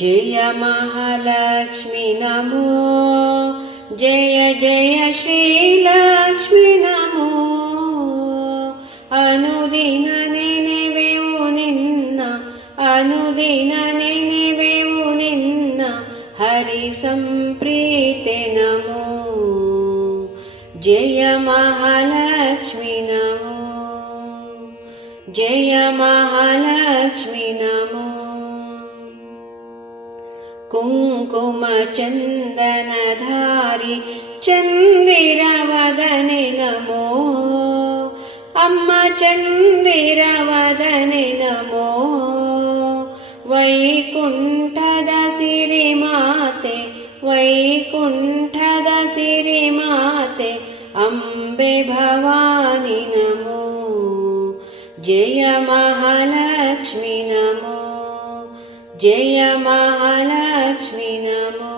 जय महालक्ष्मी नमो, जय जय श्रीलक्ष्मी नमो. अनुदिन ನೆನೆವೆವು ನಿನ್ನ, ಅನುದಿನ ನೆನೆವೆವು ನಿನ್ನ ಹರಿ ಸಂಪ್ರೀತೆ ನಮೋ. ಜಯ ಮಹಾಲಕ್ಷ್ಮಿ ನಮೋ, ಜಯ ಮಹಾಲಕ್ಷ್ಮಿ ನಮೋ. ಕುಂಕುಮ ಚಂದನಧಾರಿ ಚಂದಿರವದನೆ ನಮೋ, ಅಮ್ಮ ಚಂದಿರವದನೆ ನಮೋ. ವೈಕುಂಠದ ಸಿರಿಮಾತೆ, ವೈಕುಂಠದ ಸಿರಿಮಾತೆ ಅಂಬೆ ಭವಾನಿ ನಮೋ. ಜಯ ಮಹಾಲಕ್ಷ್ಮಿ ನಮೋ, ಜಯ ಮಹಾಲಕ್ಷ್ಮಿ ನಮೋ.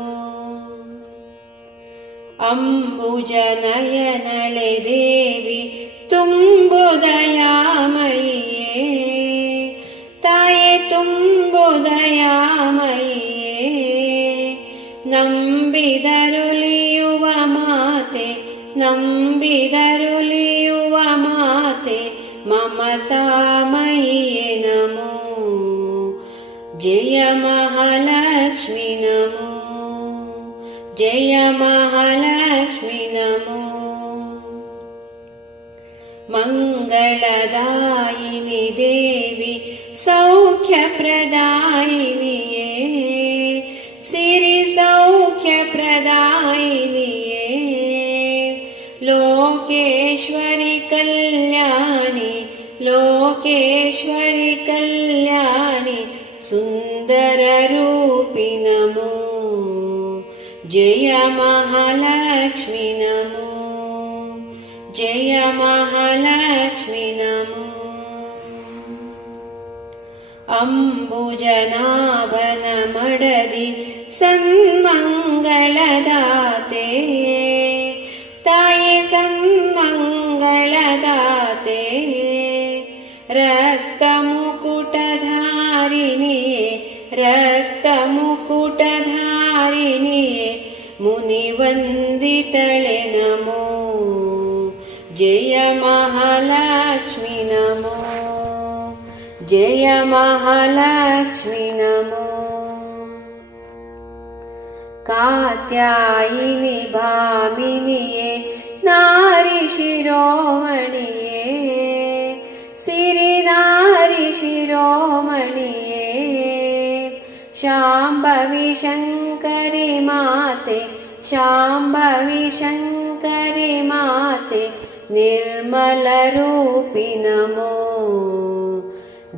ಅಂಬುಜನಯನಳೆ ದೇವಿ ತುಂಬು ದಯಾಮಯಿಯೇ, ತಾಯೆ ತುಂಬು ದಯಾಮಯಿಯೇ. ನಂಬಿದರುಲಿಯುವ ಮಾತೆ, ನಂಬಿದರುಲಿಯುವ ಮಾತೆ ಮಮತಾಮಯಿಯೇ ನಮೋ. ಜಯ ಮಹಾಲಕ್ಷ್ಮಿ ನಮೋ, ಜಯ ಮಹಾಲಕ್ಷ್ಮಿ ನಮೋ. ಮಂಗಳದಾಯಿನಿ ದೇವಿ ಸೌಖ್ಯಪ್ರದಾಯಿನಿಯೇ, ಸಿರಿ ಸೌಖ್ಯಪ್ರದಾಯಿನಿಯೇ. ಲೋಕೇಶ್ವರಿ ಕಲ್ಯಾಣಿ, ಲೋಕೇಶ್ವರಿ ಕಲ್ಯಾಣಿ ಸುಂದರ ರೂಪಿ ನಮೋ. ಜಯ ಮಹಾಲಕ್ಷ್ಮಿ ನಮೋ, ಜಯ ಮಹಾಲಕ್ಷ್ಮಿ ನಮೋ. ಅಂಬುಜನಾಭನ ಮಡದಿ ಸನ್ಮಂಗಳದಾತೆ, ತಾಯಿ ಸನ್ಮಂಗಳದಾತೆ. ರಕ್ತ ಮುಕುಟಧಾರಿಣಿಯೇ, ರಕ್ತ ಮುಕುಟಧಾರಿಣಿಯೇ ಮುನಿವಂದಿತಳೆ ನಮೋ. ಜಯ ಮಹಾಲಕ್ಷ್ಮಿ ನಮೋ, ಜಯ ಮಹಾಲಕ್ಷ್ಮಿ ನಮೋ. ಕಾತ್ಯಾಯಿನಿ ಭಾಮಿನಿಯೇ ನಾರಿ ಶಿರೋಮಣಿಯೇ, ಸಿರಿ ನಾರಿ ಶಿರೋಮಣಿಯೇ. ಶಾಂಭವಿ ಶಂಕರಿ ಮಾತೆ, ಶಾಂಭವಿ ಶಂಕರಿ ಮಾತೆ ನಿರ್ಮಲ ರೂಪಿ ನಮೋ.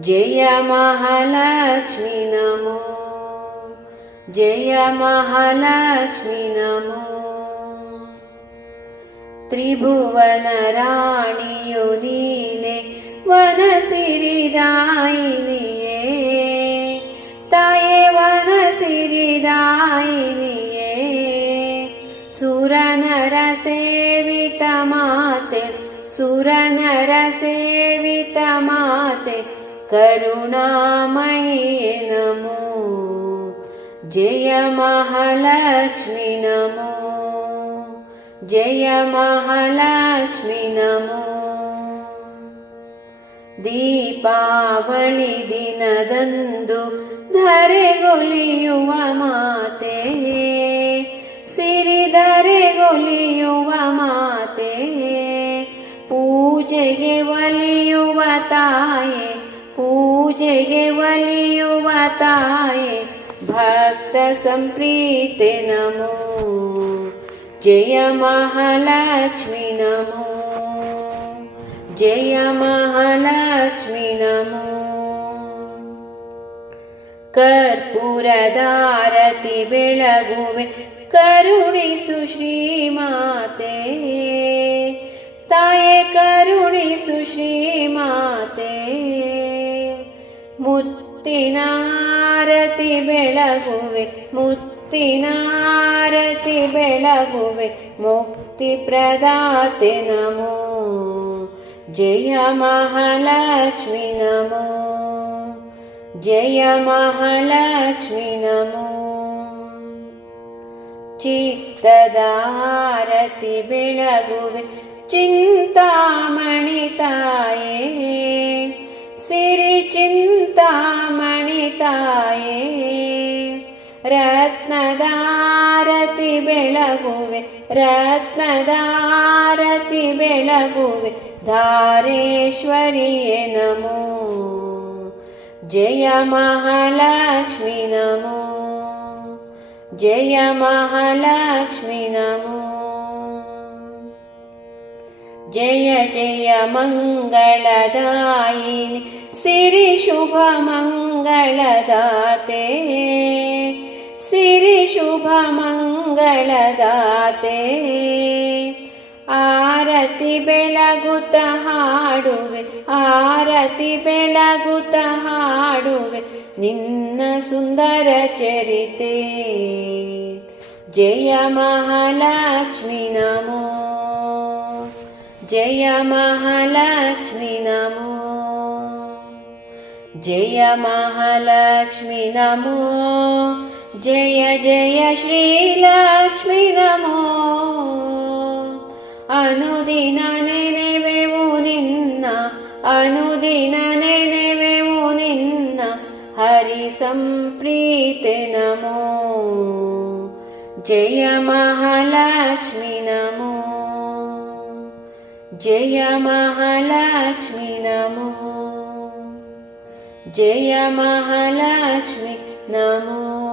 ಜಯ ಮಹಾಲಕ್ಷ್ಮಿ ನಮೋ, ಜಯ ಮಹಾಲಕ್ಷ್ಮಿ ನಮೋ. ತ್ರಿಭುವನ ರಾಣಿಯು ನೀನೆ ವನ ಸಿರಿದಾಯಿನಿಯೇ, ತಾಯೆ ವನ ಸಿರಿದಾಯಿನಿಯೇ. ಸುರನರ ಸೇವಿತ ಮಾತೆ, ಸುರನರ ಸೇವಿತ ಮಾತೆ ಕರುಣಾಮಯಿಯೇ ನಮೋ. ಜಯ ಮಹಾಲಕ್ಷ್ಮಿ ನಮೋ, ಜಯ ಮಹಾಲಕ್ಷ್ಮಿ ನಮೋ. ದೀಪಾವಳಿ ದಿನದಂದು ಧರೆಗೊಲಿಯುವ ಮಾತೆ, ಸಿರಿಧರೆಗೊಲಿಯುವ ಮಾತೆ. ಪೂಜೆಗೆ ಒಲಿಯುವ ತಾಯೆ, ಪೂಜೆಗೆ ಒಲಿಯುವ ತಾಯೆ ಭಕ್ತ ಸಂಪ್ರೀತೆ ನಮೋ. ಜಯ ಮಹಾಲಕ್ಷ್ಮಿ ನಮೋ, ಜಯ ಮಹಾಲಕ್ಷ್ಮಿ ನಮೋ. ಕರ್ಪೂರದಾರತಿ ಬೆಳಗುವೆ ಕರುಣಿಸು ಶ್ರೀಮಾತೆ, ತಾಯೆ ಕರುಣಿಸು ಶ್ರೀಮಾತೆ. ಮುತ್ತಿನಾರತಿ ಬೆಳಗುವೆ, ಮುತ್ತಿನಾರತಿ ಬೆಳಗುವೆ ಮುಕ್ತಿ ಪ್ರದಾತೆ ನಮೋ. ಜಯ ಮಹಾಲಕ್ಷ್ಮಿ ನಮೋ, जय महालक्ष्मी नमो चित्तदारति बेळगुवे चिंतामणि ताये सिरि चिंतामणि ताये रत्नदारति बेळगुवे रत्नदारति बेळगुवे धारेश्वरिये नमो जय महालक्ष्मी नमो जय महालक्ष्मी नमो जय जय मंगलदायिनि सिरि शुभ मंगलदाते सिरि शुभ मंगलदाते आरति बेळगुत्त हाडुवे आरति बेळगुत्त हाडुवे निन्न सुंदर चरिते जय महालक्ष्मी नमो जय महालक्ष्मी नमो जय महालक्ष्मी नमो जय जय श्रीलक्ष्मी नमो अनुदिन नेनेवेवु निन्न अनुदिन नेनेवेवु निन्न हरि संप्रीते नमो जय महालक्ष्मी नमो जय महालक्ष्मी नमो जय महालक्ष्मी नमो।